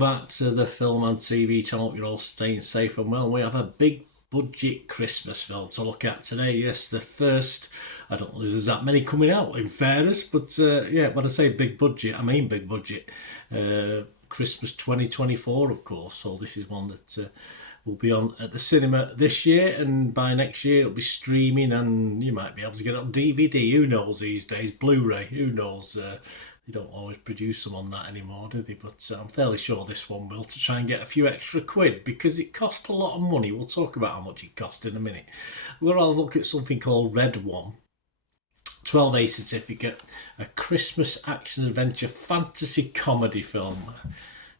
back to the Film and TV channel. Hope you're all staying safe and well. We have a big budget Christmas film to look at today. Yes, the first, I don't know if there's that many coming out in fairness, but yeah, when I say big budget, I mean big budget. Christmas 2024, of course, so this is one that will be on at the cinema this year, and by next year it'll be streaming, and you might be able to get it on DVD. Who knows these days? Blu-ray, who knows? They don't always produce them on that anymore, do they? But I'm fairly sure this one will, to try and get a few extra quid, because it cost a lot of money. We'll talk about how much it cost in a minute. We're going to look at something called Red One, 12A certificate, a Christmas action adventure fantasy comedy film.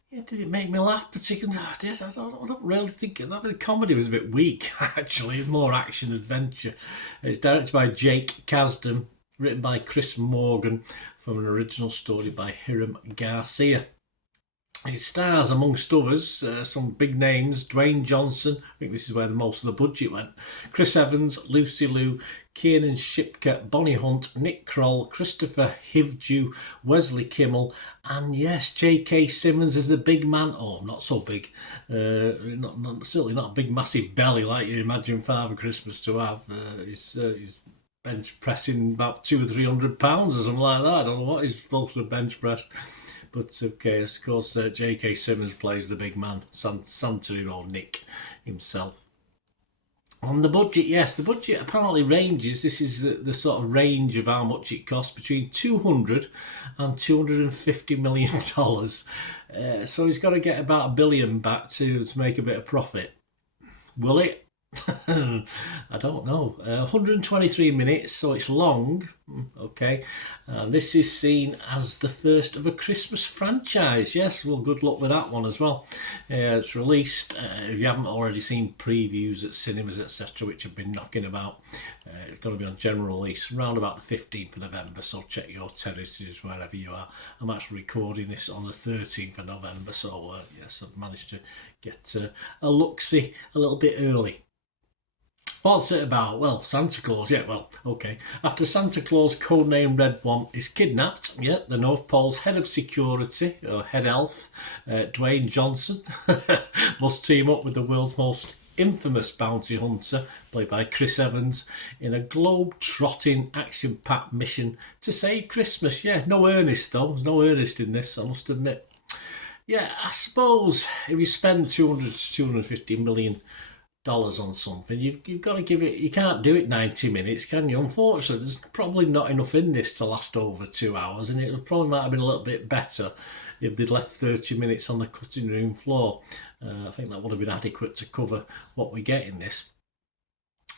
Yeah, did it make me laugh particularly? Yes, I don't really think that. The comedy was a bit weak, actually. More action adventure. It's directed by Jake Kasdan, written by Chris Morgan, from an original story by Hiram Garcia. It stars, amongst others, some big names: Dwayne Johnson, I think this is where most of the budget went, Chris Evans, Lucy Liu, Kiernan Shipka, Bonnie Hunt, Nick Kroll, Christopher Hivju, Wesley Kimmel, and yes, J.K. Simmons is the big man. Oh, not so big. Certainly not a big, massive belly like you imagine Father Christmas to have. He's bench pressing about 200 or 300 pounds or something like that. I don't know what he's supposed to bench press. But okay, of course, J.K. Simmons plays the big man, Santa, or Nick himself. On the budget, yes, the budget apparently ranges. This is the sort of range of how much it costs, between $200 and $250 million. So he's got to get about $1 billion back to make a bit of profit. Will it? I don't know. 123 minutes, so it's long. Okay, this is seen as the first of a Christmas franchise. Yes, well, good luck with that one as well. It's released, if you haven't already seen previews at cinemas, etc., which have been knocking about, it's going to be on general release around about the 15th of November, so check your territories wherever you are. I'm actually recording this on the 13th of November, so yes, I've managed to get a look-see a little bit early. What's it about? Well, Santa Claus, yeah, well, okay. After Santa Claus, codenamed Red One, is kidnapped, the North Pole's head of security, or head elf, Dwayne Johnson, must team up with the world's most infamous bounty hunter, played by Chris Evans, in a globe-trotting, action-packed mission to save Christmas. Yeah, no Ernest, though. There's no Ernest in this, I must admit. Yeah, I suppose if you spend $200 to $250 million on something, you've got to give it. You can't do it 90 minutes, can you? Unfortunately, there's probably not enough in this to last over 2 hours, and it probably might have been a little bit better if they'd left 30 minutes on the cutting room floor. I think that would have been adequate to cover what we get in this.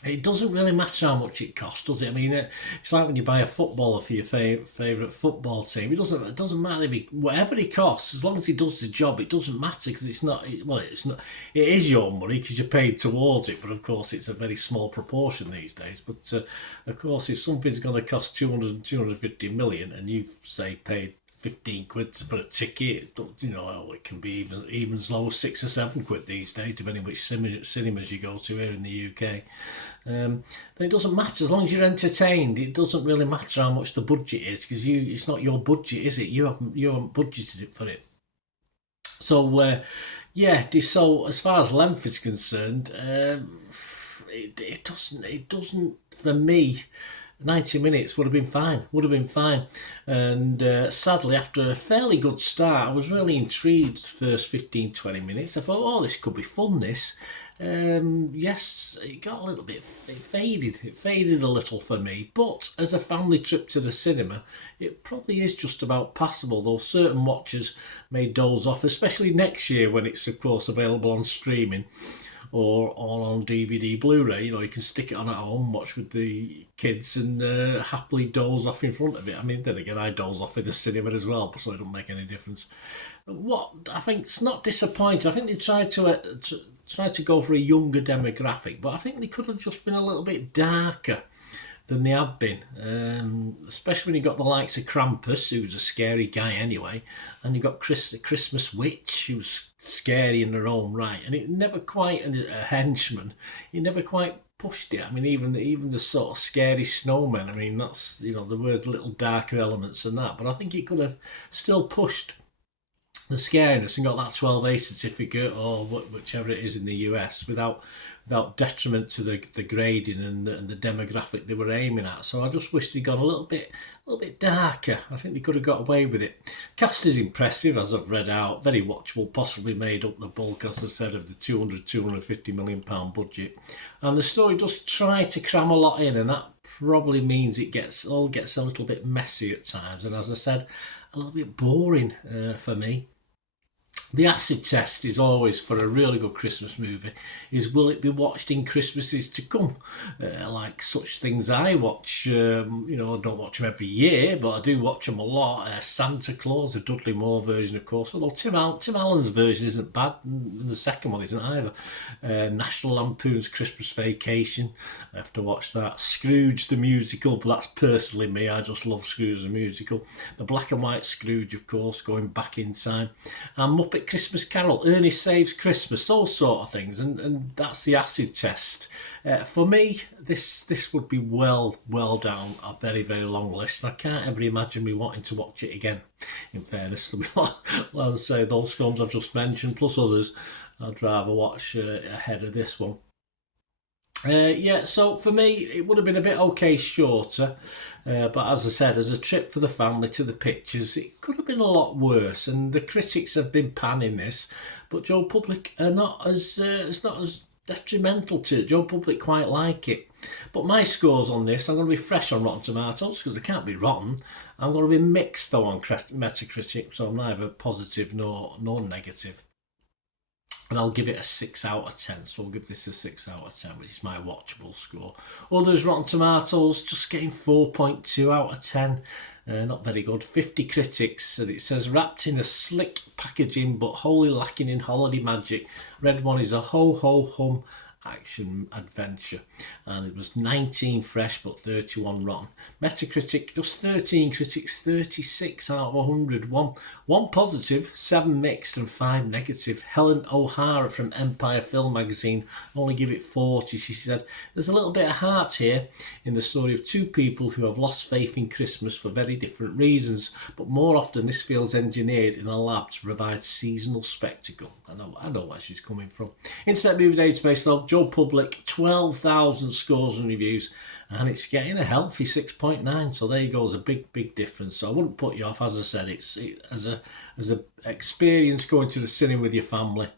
It doesn't really matter how much it costs, does it? I mean, it's like when you buy a footballer for your favourite football team. It doesn't matter whatever it costs, as long as he does the job. It doesn't matter, because it's not. It is your money because you're paid towards it, but of course it's a very small proportion these days. But of course, if something's going to cost 250 million, and you've say paid 15 quid for a ticket, it can be even as low as 6 or 7 quid these days, depending which cinemas you go to here in the UK. Then it doesn't matter, as long as you're entertained. It doesn't really matter how much the budget is, because it's not your budget, is it? You haven't budgeted it for it. So so as far as length is concerned, it doesn't for me. 90 minutes would have been fine. And sadly, after a fairly good start, I was really intrigued the first 15-20 minutes. I thought, this could be fun, this. Yes, it got a little bit, it faded a little for me, but as a family trip to the cinema, it probably is just about passable, though certain watchers may doze off, especially next year when it's, of course, available on streaming or on DVD Blu-ray. You can stick it on at home, watch with the kids, and happily doze off in front of it. I mean, then again, I doze off in the cinema as well, so it doesn't make any difference. What I think it's not disappointing. I think they tried to go for a younger demographic, but I think they could have just been a little bit darker than they have been, especially when you got the likes of Krampus, who's a scary guy anyway, and you got the Christmas Witch, who's scary in her own right, and it never quite, and a henchman, he never quite pushed it. I mean, even the sort of scary snowmen, I mean, that's, there were little darker elements than that, but I think it could have still pushed the scariness and got that 12A certificate or whichever it is in the US without detriment to the grading and the demographic they were aiming at. So I just wish they'd gone a little bit darker. I think they could have got away with it. Cast is impressive, as I've read out, very watchable, possibly made up the bulk, as I said, of the 250 million pound budget. And the story does try to cram a lot in, and that probably means it gets a little bit messy at times, and as I said, a little bit boring for me. The acid test is always, for a really good Christmas movie, is will it be watched in Christmases to come? Like such things I watch, I don't watch them every year, but I do watch them a lot. Santa Claus, the Dudley Moore version, of course, although Tim Allen's version isn't bad, and the second one isn't either. National Lampoon's Christmas Vacation, I have to watch that. Scrooge the musical, but that's personally me, I just love Scrooge the musical. The black and white Scrooge, of course, going back in time. And Muppet Christmas Carol, Ernie Saves Christmas, those sort of things, and that's the acid test. For me, this would be well down a very, very long list, and I can't ever imagine me wanting to watch it again. In fairness, I'll say those films I've just mentioned, plus others, I'd rather watch ahead of this one. So for me, it would have been a bit okay shorter, but as I said, as a trip for the family to the pictures, it could have been a lot worse. And the critics have been panning this, but Joe Public are not as detrimental to it. Joe Public quite like it. But my scores on this, I'm going to be fresh on Rotten Tomatoes because they can't be rotten. I'm going to be mixed though on Metacritic, so I'm neither positive nor negative. And I'll give it a 6 out of 10. So I'll give this a 6 out of 10, which is my watchable score. Others, Rotten Tomatoes, just getting 4.2 out of 10. Not very good. 50 critics, and it says wrapped in a slick packaging but wholly lacking in holiday magic. Red one is a ho-ho-hum action adventure, and it was 19 fresh but 31 rotten. Metacritic, just 13 critics, 36 out of 100. One positive, 7 mixed, and 5 negative. Helen O'Hara from Empire Film Magazine only give it 40. She said, there's a little bit of heart here in the story of two people who have lost faith in Christmas for very different reasons, but more often this feels engineered in a lab to provide seasonal spectacle. I know where she's coming from. Internet Movie Database though, Joe Public, 12,000 scores and reviews, and it's getting a healthy 6.9. So there you go, there's a big difference. So I wouldn't put you off. As I said, as a experience going to the cinema with your family.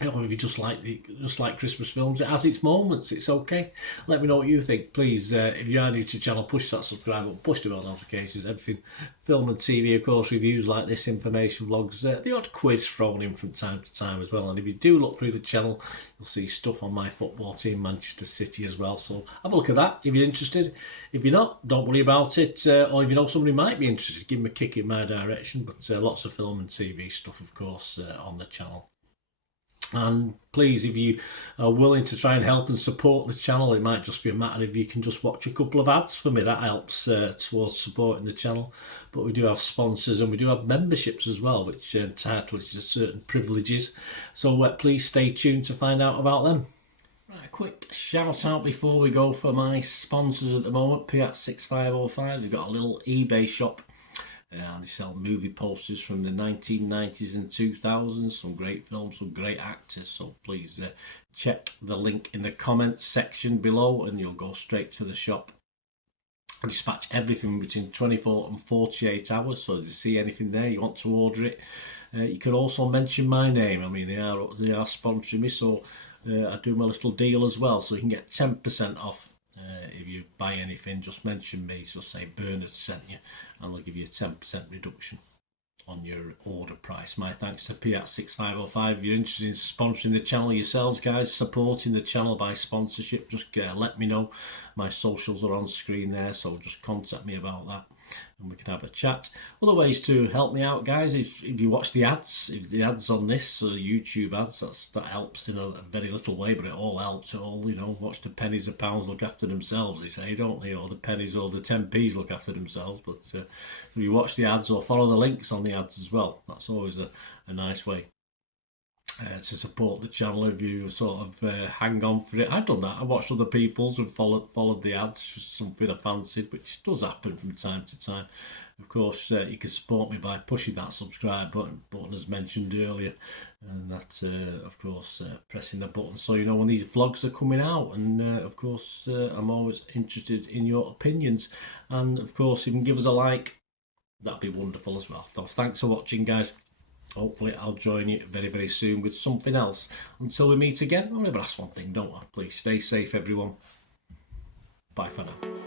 Or if you just like Christmas films, it has its moments. It's okay. Let me know what you think, please. If you are new to the channel, push that subscribe button, push the bell notifications. Everything film and TV, of course, reviews like this, information vlogs, the odd quiz thrown in from time to time as well. And if you do look through the channel, you'll see stuff on my football team, Manchester City, as well. So have a look at that if you're interested. If you're not, don't worry about it. Or if you know somebody might be interested, give them a kick in my direction. But lots of film and TV stuff, of course, on the channel. And please, if you are willing to try and help and support this channel, it might just be a matter if you can just watch a couple of ads for me. That helps towards supporting the channel. But we do have sponsors and we do have memberships as well, which entitle you to certain privileges. So please stay tuned to find out about them. Right, a quick shout out before we go for my sponsors at the moment. Piat6505, they've got a little eBay shop. And they sell movie posters from the 1990s and 2000s, some great films, some great actors. So please check the link in the comments section below and you'll go straight to the shop. I dispatch everything between 24 and 48 hours, so if you see anything there, you want to order it, you can also mention my name. I mean, they are sponsoring me, so I do my little deal as well, so you can get 10% off. If you buy anything, just mention me, so say Bernard sent you, and they'll give you a 10% reduction on your order price. My thanks to Piat6505. If you're interested in sponsoring the channel yourselves, guys, supporting the channel by sponsorship, just let me know. My socials are on screen there, so just contact me about that and we can have a chat. Other ways to help me out, guys, if you watch the ads, if the ads on this YouTube ads, that helps in a very little way, but it all helps. It all, watch the pennies and pounds look after themselves, they say, don't they? Or the pennies or the 10p's look after themselves. But if you watch the ads or follow the links on the ads as well, that's always a nice way. to support the channel if you sort of hang on for it. I've done that. I watched other people's and followed the ads, just something I fancied, which does happen from time to time. Of course, you can support me by pushing that subscribe button as mentioned earlier, and that's of course pressing the button so you know when these vlogs are coming out. And of course, I'm always interested in your opinions, and of course, if you can give us a like, that'd be wonderful as well. So thanks for watching, guys. Hopefully I'll join you very, very soon with something else. Until we meet again, I'll never ask one thing, don't I? Please stay safe, everyone. Bye for now.